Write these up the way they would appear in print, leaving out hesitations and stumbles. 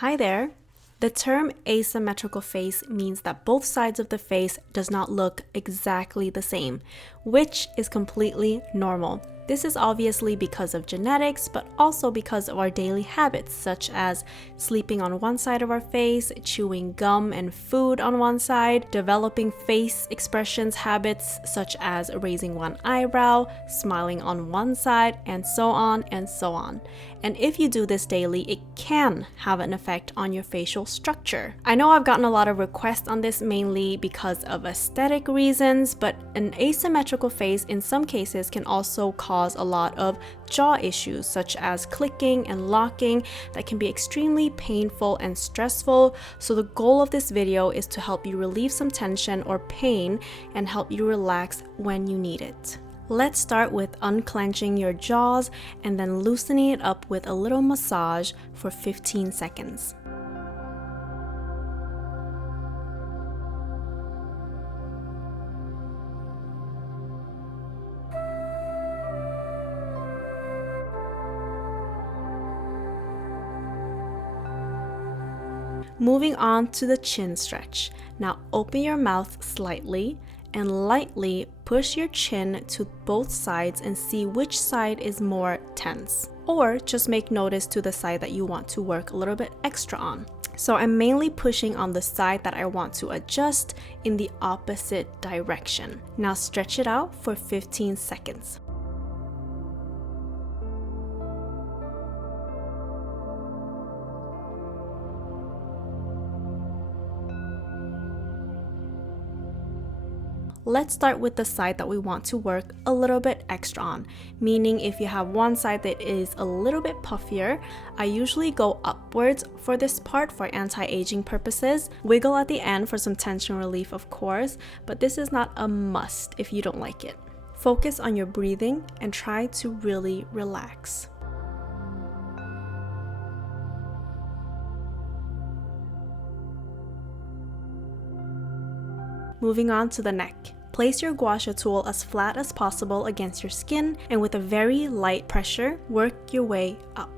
Hi there. The term asymmetrical face means that both sides of the face does not look exactly the same, which is completely normal. This is obviously because of genetics, but also because of our daily habits, such as sleeping on one side of our face, chewing gum and food on one side, developing face expressions habits such as raising one eyebrow, smiling on one side, and so on and so on. And if you do this daily, it can have an effect on your facial structure. I know I've gotten a lot of requests on this mainly because of aesthetic reasons, but an asymmetrical face in some cases can also cause a lot of jaw issues such as clicking and locking that can be extremely painful and stressful. So the goal of this video is to help you relieve some tension or pain and help you relax when you need it. Let's start with unclenching your jaws and then loosening it up with a little massage for 15 seconds. Moving on to the chin stretch. Now open your mouth slightly and lightly push your chin to both sides and see which side is more tense. Or just make notice to the side that you want to work a little bit extra on. So I'm mainly pushing on the side that I want to adjust in the opposite direction. Now stretch it out for 15 seconds. Let's start with the side that we want to work a little bit extra on, meaning if you have one side that is a little bit puffier, I usually go upwards for this part for anti-aging purposes. Wiggle at the end for some tension relief, of course, but this is not a must if you don't like it. Focus on your breathing and try to really relax. Moving on to the neck. Place your Gua Sha tool as flat as possible against your skin and with a very light pressure, work your way up.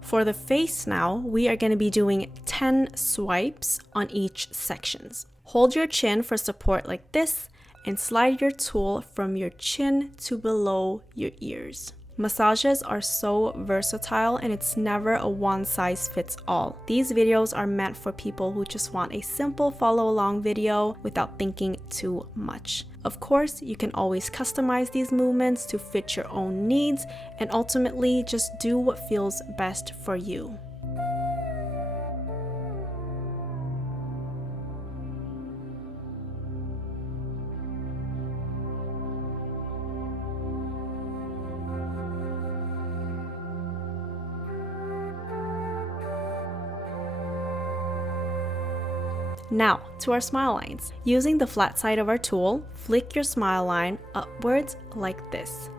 For the face now, we are going to be doing 10 swipes on each sections. Hold your chin for support like this, and slide your tool from your chin to below your ears. Massages are so versatile and it's never a one-size-fits-all. These videos are meant for people who just want a simple follow-along video without thinking too much. Of course, you can always customize these movements to fit your own needs and ultimately just do what feels best for you. Now, to our smile lines. Using the flat side of our tool, flick your smile line upwards like this.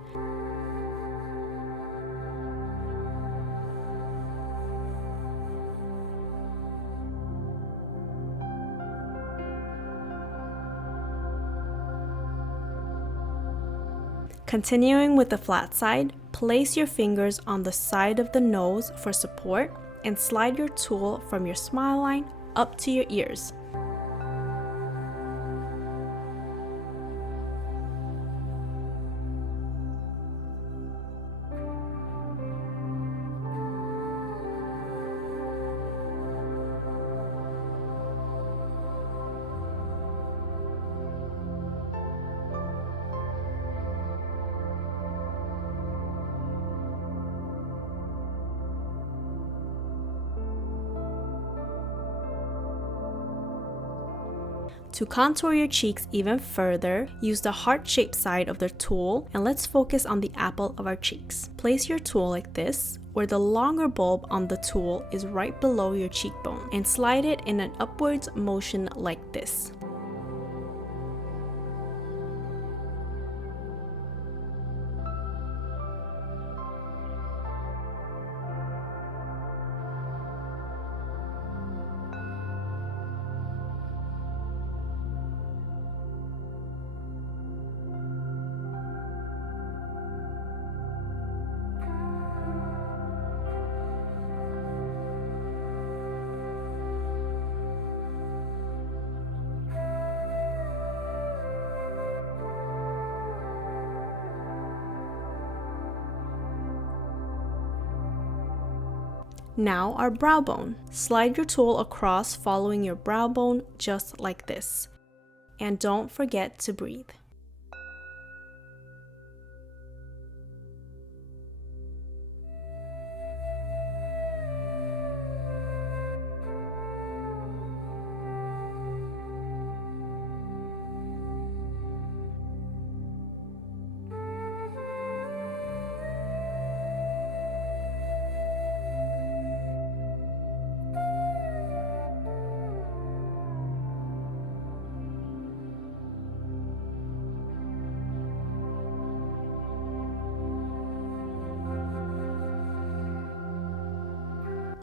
Continuing with the flat side, place your fingers on the side of the nose for support and slide your tool from your smile line up to your ears. To contour your cheeks even further, use the heart-shaped side of the tool and let's focus on the apple of our cheeks. Place your tool like this, where the longer bulb on the tool is right below your cheekbone, and slide it in an upwards motion like this. Now our brow bone. Slide your tool across following your brow bone just like this. And don't forget to breathe.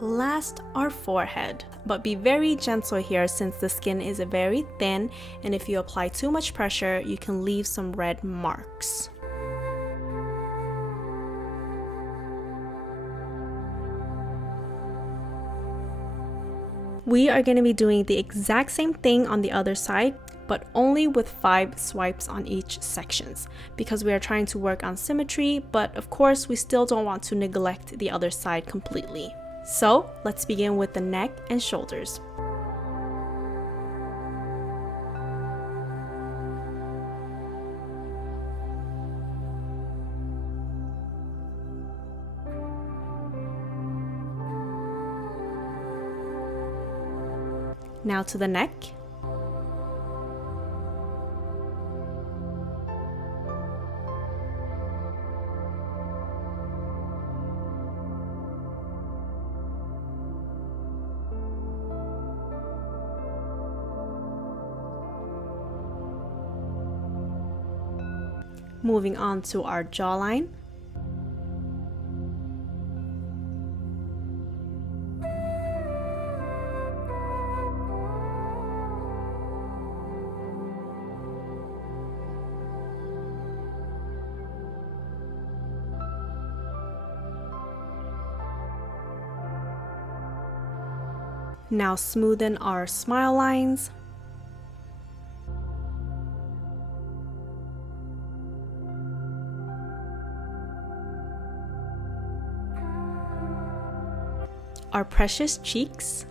Last, our forehead. But be very gentle here since the skin is very thin, and if you apply too much pressure, you can leave some red marks. We are going to be doing the exact same thing on the other side, but only with 5 swipes on each sections, because we are trying to work on symmetry, but of course we still don't want to neglect the other side completely. So let's begin with the neck and shoulders. Now to the neck. Moving on to our jawline. Now smoothen our smile lines. Our precious cheeks.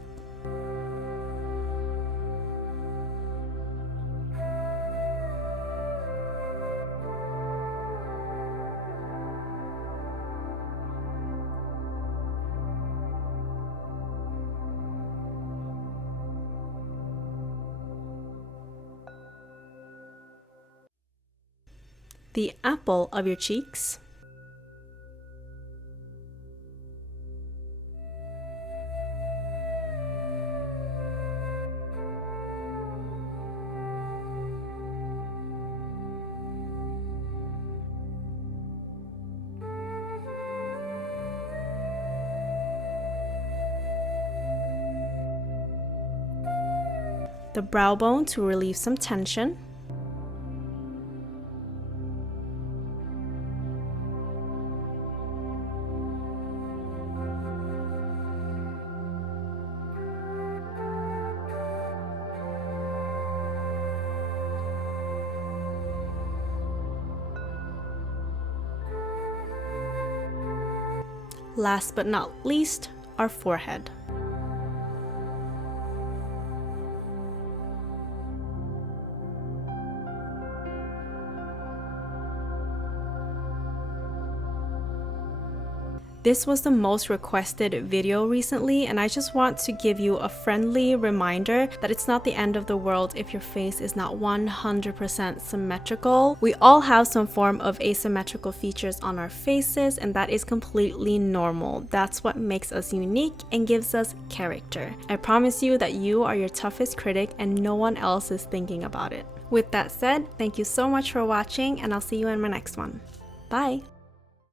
The apple of your cheeks. The brow bone to relieve some tension. Last but not least, our forehead. This was the most requested video recently, and I just want to give you a friendly reminder that it's not the end of the world if your face is not 100% symmetrical. We all have some form of asymmetrical features on our faces, and that is completely normal. That's what makes us unique and gives us character. I promise you that you are your toughest critic and no one else is thinking about it. With that said, thank you so much for watching, and I'll see you in my next one. Bye!